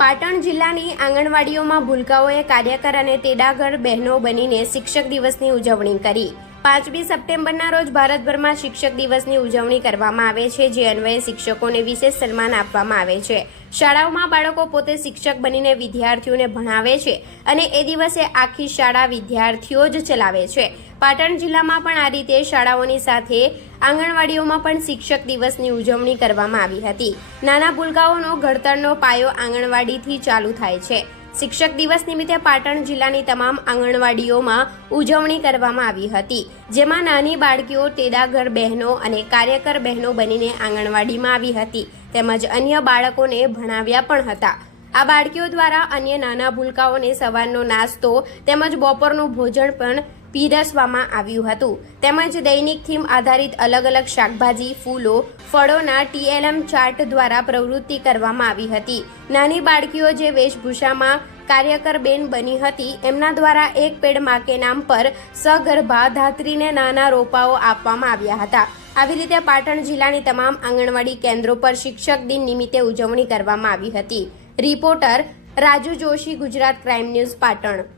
પાટણ જિલ્લાની આંગણવાડીઓમાં ભૂલકાઓએ કાર્યકર અને તેડાગર બહેનો બનીને શિક્ષક દિવસની ઉજવણી કરી. પાંચમી સપ્ટેમ્બરના રોજ ભારતભરમાં શિક્ષક દિવસની ઉજવણી કરવામાં આવે છે, જે અન્વયે શિક્ષકોને વિશેષ સન્માન આપવામાં આવે છે. શાળાઓમાં બાળકો પોતે શિક્ષક બનીને વિદ્યાર્થીઓને ભણાવે છે અને એ દિવસે આખી શાળા વિદ્યાર્થીઓ જ ચલાવે છે. પાટણ જિલ્લામાં પણ આ રીતે શાળાઓની સાથે આંગણવાડીઓમાં પણ શિક્ષક દિવસની ઉજવણી કરવામાં આવી હતી. નાના ભૂલકાઓનો, ઘડતરનો પાયો આંગણવાડીથી ચાલુ થાય છે. શિક્ષક દિવસ નિમિત્તે પાટણ જિલ્લાની તમામ આંગણવાડીઓમાં ઉજવણી કરવામાં આવી હતી, જેમાં નાની બાળકીઓ તેડાગર બહેનો અને કાર્યકર બહેનો બનીને આંગણવાડીમાં આવી હતી, તેમજ અન્ય બાળકોને ભણાવ્યા પણ હતા. આ બાળકીઓ દ્વારા અન્ય નાના ભૂલકાઓને સવારનો નાસ્તો તેમજ બપોરનું ભોજન પણ પીરસવામાં આવ્યું હતું. તેમજ દૈનિક થીમ આધારિત અલગ અલગ શાકભાજી, ફૂલો, ફળોના ટીએલએમ ચાર્ટ દ્વારા પ્રવૃત્તિ કરવામાં આવી હતી. નાની બાળકીઓ જે વેશભૂષામાં કાર્યકર બેન બની હતી, એમના દ્વારા એક પેડ માકે નામ પર સગર્ભા ધાત્રીને નાના રોપાઓ આપવામાં આવ્યા હતા. આવી રીતે પાટણ જિલ્લાની તમામ આંગણવાડી કેન્દ્રો પર શિક્ષક દિન નિમિત્તે ઉજવણી કરવામાં આવી હતી. Reporter Raju Joshi, Gujarat crime news Patan.